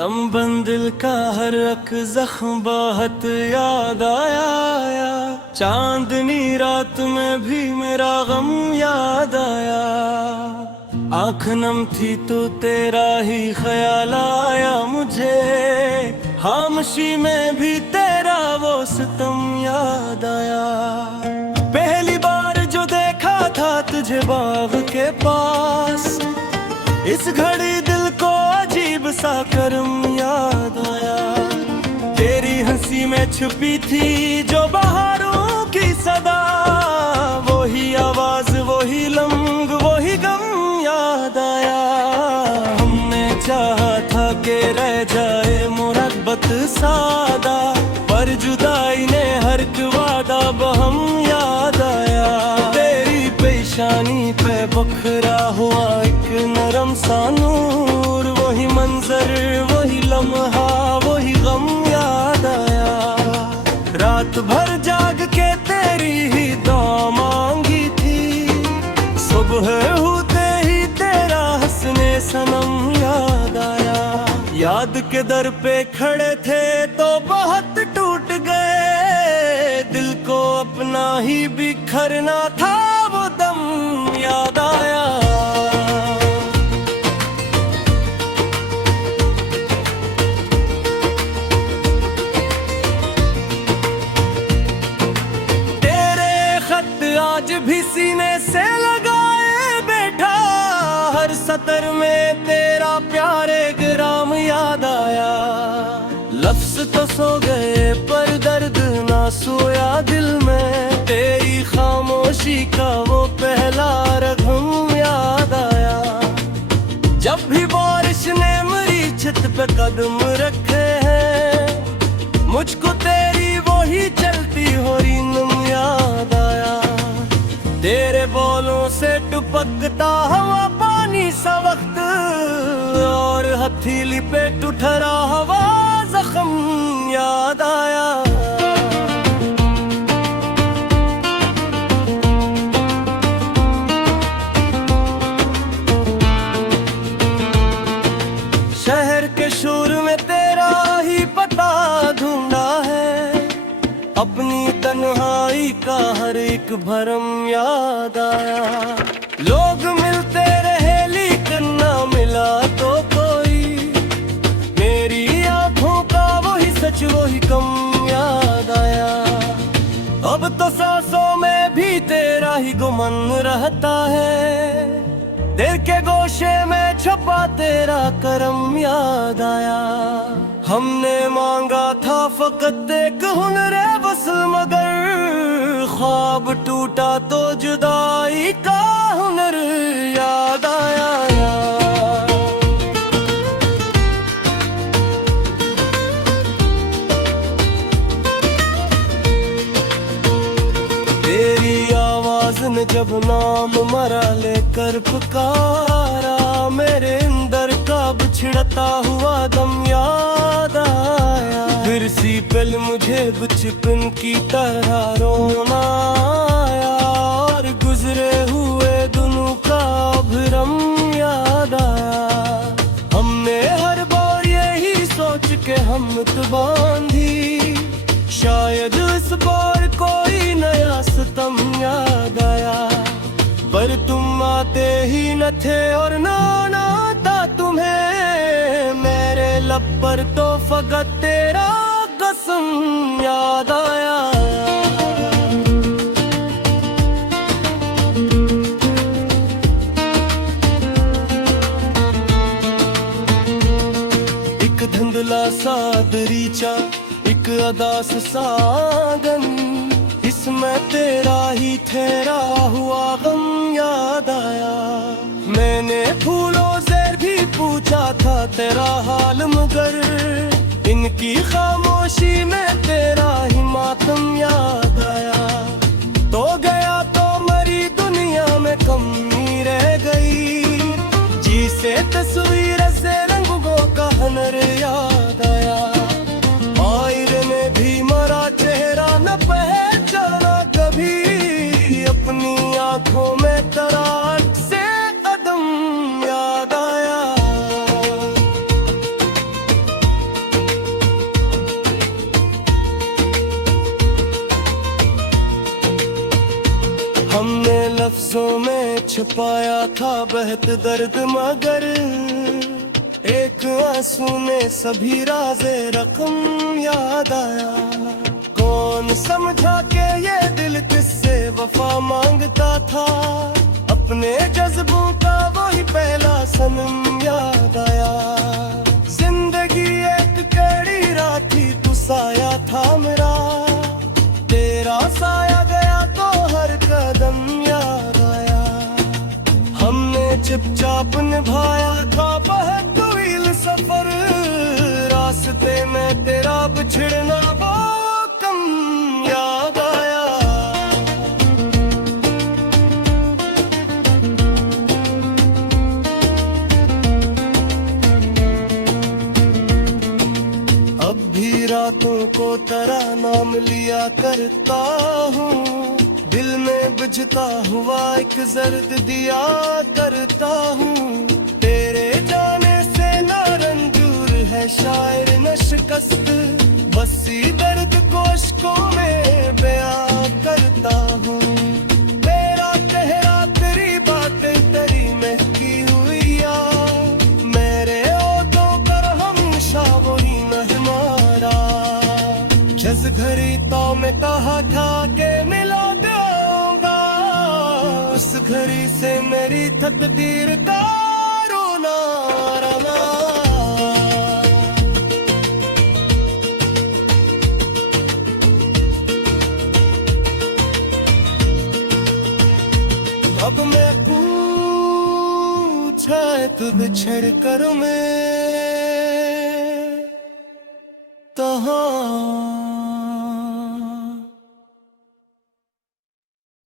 तमबंद दिल का हर एक जख्म बहुत याद आया। चांदनी रात में भी मेरा गम याद आया। आँख नम थी तो तेरा ही ख्याल आया मुझे। खामोशी में भी तेरा वो सितम याद आया। पहली बार जो देखा था तुझे बाग के पास, इस घड़ी दिल को अजीब सा करम याद आया। तेरी हंसी में छुपी थी जो बहारों की सदा, वही आवाज वही लम्ब वही गम याद आया। हमने चाहा था कि रह जाए मोहब्बत सादा, पर जुदाई ने हर एक वादा बहम याद आया। तेरी पेशानी पे बखरा हुआ एक नरम सा नूर, वही मंजर वही लम्हा वही गम याद आया। रात भर जाग के तेरी ही दुआ मांगी थी, सुबह होते ही तेरा हंसने सनम याद आया। याद के दर पे खड़े थे तो बहुत टूट गए, दिल को अपना ही बिखरना था वो दम याद आया। तेरे खत आज भी सीने से लगाए बैठा, हर सतर में तेरा प्यारे ग्राम याद आया। लफ्ज तो सो गए पर दर्द ना सोया दिल में, तेरी खामोशी का वो पहला रगम याद आया। जब भी बारिश ने मेरी छत पे कदम रखे हैं, मुझको तेरी वही चलती हो रिनम याद आया। तेरे बोलों से टपकता हवा पानी सा वक्त, और हथेली पे ठुठरा हवा जख्म याद आया। शहर के शोर में तेरा ही पता ढूंढा है, अपनी तन्हाई का हर एक भरम याद आया। लोग मिलते रहे लेकिन ना मिला तो कोई, मेरी आंखों का वही सच वही कम याद आया। अब तो सांसों में भी तेरा ही गुमन रहता है, दिल के गोशे में छुपा तेरा करम याद आया। हमने मांगा था फकत एक हुनरे वसल, मगर ख्वाब टूटा तो जुदाई का हुनर याद आया। तेरी आवाज ने जब नाम मरा लेकर पुकारा, मेरे अंदर का बिछड़ता हुआ दम याद आया। फिर सी पल मुझे बचपन की तरह रोना आया, और गुजरे हुए दिनों का भ्रम याद आया। हमने हर बार यही सोच के हिम्मत बांधी, शायद इस बार कोई नया सितम याद आया। पर तुम आते ही न थे और ना आता तुम्हें, मेरे लब पर तो फकत तेरा कसम याद आया। एक धुंधला सा दरीचा एक अदास सागन, इसमें तेरा ही ठहरा हुआ गम याद आया। मैंने फूलों से भी पूछा था तेरा हाल, मगर इनकी खामोशी में तेरा ही मातम याद आया। तो गया तो मरी दुनिया में कमी रह गई, जी से तस्वीर से रंगों का हनर याद आया। आईने में भी मरा चेहरा न पहचाना कभी, अपनी आंखों में तराट से कदम याद आया। लफ्जों में छुपाया था बहत दर्द, मगर एक आंसू ने सभी राज़े रकम याद आया। कौन समझा के ये दिल किससे वफा मांगता था, अपने जज्बों का वही पहला सनम याद आया। जिंदगी एक कड़ी रात थी, तू साया था मेरा, तेरा साया गया तो हर कदम याद आया। हमने चुपचाप निभाया था बहुत तवील सफर, रास्ते में तेरा बिछड़ना वो कम याद आया। अब भी रातों को तेरा नाम लिया करता हूँ, दिल में बुझता हुआ एक जर्द दिया करता हूँ। तेरे जाने से ना रंजूर है शायर न शिकस्त, बसी दर्द को अश्कों में बयां करता हूँ। मेरा चेहरा तेरी बातें तेरी महकी हुई याद, मेरे ओठों पर हमेशा वही हमारा। जिस घड़ी तो मैं कहा था के मिला दूंगा, उस घड़ी से मेरी तकदीर का रोना रहा। अब मैं पूछा तू बिछड़ कर मैं तहाँ